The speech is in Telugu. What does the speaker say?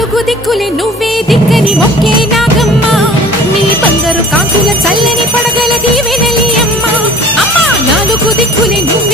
నాలుగు దిక్కులే నువ్వే దిక్కని మొక్కే నాగమ్మ నీ బంగారు కాంతుల చల్లని పడగల దీవెనలి అమ్మ అమ్మ నాలుగు దిక్కులే నువ్వే